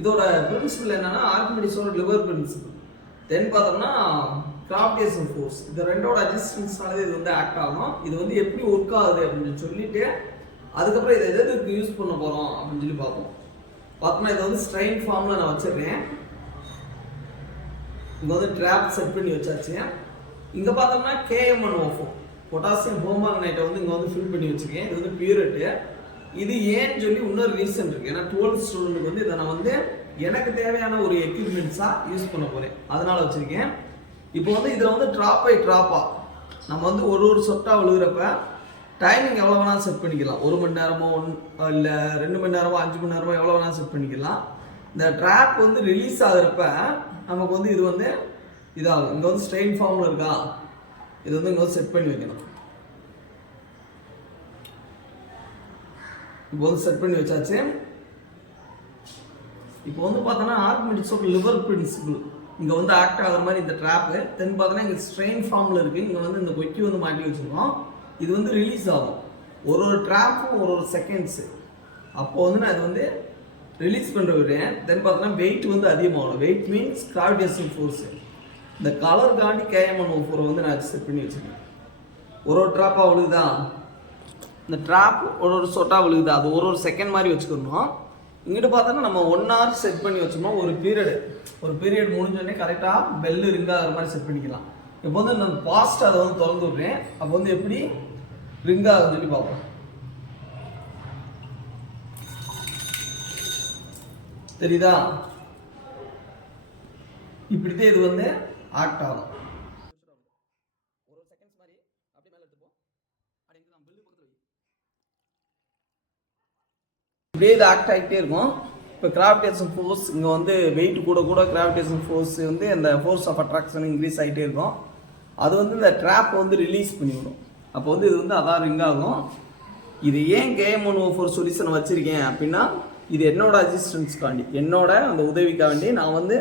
இதோட பிரின்சிபல் என்னன்னா ஆர்கிமெடிஸோட liver principal. தென் பார்த்தோம்னா கிராவிடேஷனல் ஃபோர்ஸ். இந்த ரெண்டோட அட்ஜஸ்டன்ஸ்னால இது வந்து ஆக்ட் ஆகும். இது வந்து எப்படி ஒர்க் ஆகுது அப்படின்னு சொல்லிட்டு அதுக்கப்புறம் இதை எதுக்கு யூஸ் பண்ண போகிறோம் அப்படின்னு சொல்லி பார்ப்போம். பார்த்தோம்னா இதை வந்து ஸ்ட்ரெயின் ஃபார்மில் நான் வச்சிடுறேன். இங்கே வந்து ட்ராப் செட் பண்ணி வச்சாச்சு. இங்கே பார்த்தோம்னா KMnO4 பொட்டாசியம் பெர்மாங்கனேட்டை வந்து இங்கே வந்து ஃபில் பண்ணி வச்சுருக்கேன். இது வந்து பியூரிட்டு. இது ஏன்னு சொல்லி இன்னொரு ரீசன் இருக்குது. ஏன்னா 12th ஸ்டூடெண்ட்டுக்கு வந்து இதை நான் வந்து எனக்கு தேவையான ஒரு எக்யூப்மெண்ட்ஸாக யூஸ் பண்ண போகிறேன், அதனால் வச்சுருக்கேன். இப்போ வந்து இதில் வந்து ட்ராப் பை ட்ராப்பாக நம்ம வந்து ஒரு சொட்டாக விழுகிறப்ப டைமிங் எவ்வளோ வேணாலும் செட் பண்ணிக்கலாம். 1 மணி நேரமோ இல்லை 2 மணி நேரமோ 5 மணி நேரமோ எவ்வளோ வேணாலும் செட் பண்ணிக்கலாம். இந்த ட்ராப் வந்து ரிலீஸ் ஆகிறப்ப நமக்கு வந்து இது வந்து இதாகும். இங்கே வந்து ஸ்ட்ரெயின் ஃபார்மில் இருக்கா, இது வந்து இங்கே வந்து செட் பண்ணி வைக்கணும். இப்போ வந்து செட் பண்ணி வச்சாச்சு. இப்போ வந்து பார்த்தோன்னா ஆர்கிமெடிஸோட லிவர் பிரின்சிபல் இங்கே வந்து ஆக்ட் ஆகிற மாதிரி இந்த ட்ராப்பு. தென் பார்த்தோன்னா இங்கே ஸ்ட்ரெயின் ஃபார்மில் இருக்குது. இங்கே வந்து இந்த கொக்கி வந்து மாட்டி வச்சுருக்கோம். இது வந்து ரிலீஸ் ஆகும். ஒரு ட்ராப்பும் ஒரு செகண்ட்ஸு. அப்போது வந்து நான் இது வந்து ரிலீஸ் பண்ணுற விடுறேன். தென் பார்த்தோன்னா வெயிட் வந்து அதிகமாகணும். Weight means gravitational force. இந்த கலருக்காண்டி KMnO4 வந்து நான் செட் பண்ணி வச்சுருக்கேன். ஒரு ட்ராப்பாக விழுகுதா, இந்த ட்ராப் ஒரு சொட்டாக விழுகுதா, அது ஒரு செகண்ட் மாதிரி வச்சுக்கணும். இங்கிட்டு பார்த்தோன்னா நம்ம 1 hour செட் பண்ணி வச்சோம்னா ஒரு பீரியட் முடிஞ்சோடனே கரெக்டாக பெல்லு ரிங் ஆகிற மாதிரி செட் பண்ணிக்கலாம். இப்போ வந்து நான் பாஸ்ட் அதை வந்து திறந்து விட்றேன். அப்போ வந்து எப்படி ரிங் ஆகுதுன்னு சொல்லி பார்ப்போம். தெரியுதா? இப்படித்தான் இது வந்து ஆக்ட் ஆகும். ஒரு செகண்ட்ஸ் மாதிரி அப்படியே மேலே எடுத்துப்போம். அப்படியே நம்ம பில்லு கொடுத்து இப்படியே இது ஆக்ட் ஆகிட்டே இருக்கும். இப்போ கிராவிடேஷன் ஃபோர்ஸ் இங்கே வந்து வெயிட் கூட கிராவிடேஷன் ஃபோர்ஸ் வந்து இந்த ஃபோர்ஸ் ஆஃப் அட்ராக்ஷன் இன்க்ரீஸ் ஆகிட்டே இருக்கும். அது வந்து இந்த ட்ராப் வந்து ரிலீஸ் பண்ணிவிடும். அப்போ வந்து இது வந்து அதான் ரிங் ஆகும். இது ஏன் KMnO4 சொல்யூஷன் வச்சுருக்கேன் அப்படின்னா, இது என்னோட அசிஸ்டன்ஸ்க்காண்டி, என்னோட அந்த உதவிக்காண்டி நான் வந்து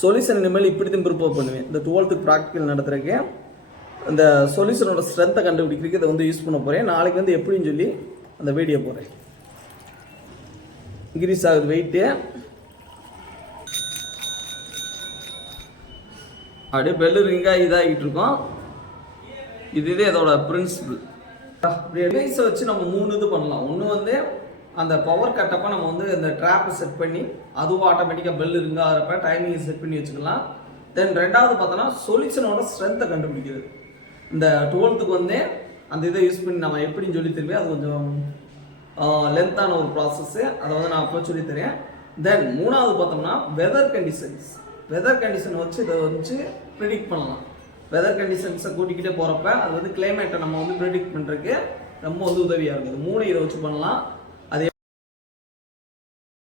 சொல்யூஷன் இனிமேல் இப்படி தான் ப்ரிப்பேர் பண்ணுவேன். இந்த 12th ப்ராக்டிக்கல் நடத்துறதுக்கு அந்த சொல்யூஷனோட ஸ்ட்ரென்த்தை கண்டுபிடிக்கிறதுக்கு இதை வந்து யூஸ் பண்ண போகிறேன். நாளைக்கு வந்து எப்படின்னு சொல்லி அந்த வீடியோ போடுறேன். இன்க்ரீஸ் ஆகுது வெயிட்டு. அப்படியே பெல்லு ரிங்காக இதாகிட்டு இருக்கோம். இதுவே இதோட பிரின்சிபிள். அப்படி டிவைஸை வச்சு நம்ம 3 இது பண்ணலாம். ஒன்று வந்து அந்த பவர் கட்டப்போ நம்ம வந்து இந்த ட்ராப்பை செட் பண்ணி அதுவும் ஆட்டோமேட்டிக்காக பெல்லு ரிங் ஆகிறப்ப டைமிங்கை செட் பண்ணி வச்சுக்கலாம். தென் ரெண்டாவது பார்த்தோன்னா சொல்யூஷனோட ஸ்ட்ரென்த்தை கண்டுபிடிக்கிறது. இந்த 12th வந்து அந்த இதை யூஸ் பண்ணி நம்ம எப்படின்னு சொல்லி தருவேன். அது கொஞ்சம் லென்த்தான ஒரு ப்ராசஸ்ஸு. அதை வந்து நான் அப்போ சொல்லி தரேன். தென் மூணாவது பார்த்தோம்னா வெதர் கண்டிஷன் வச்சு இதை வச்சு ப்ரிடிக்ட் பண்ணலாம். வெதர் கண்டிஷன்ஸை கூட்டிக்கிட்டே போகிறப்ப அது வந்து கிளைமேட்டை நம்ம வந்து ப்ரிடிக்ட் பண்ணுறதுக்கு ரொம்ப வந்து உதவியாக இருக்குது. 3 இதை வச்சு பண்ணலாம்.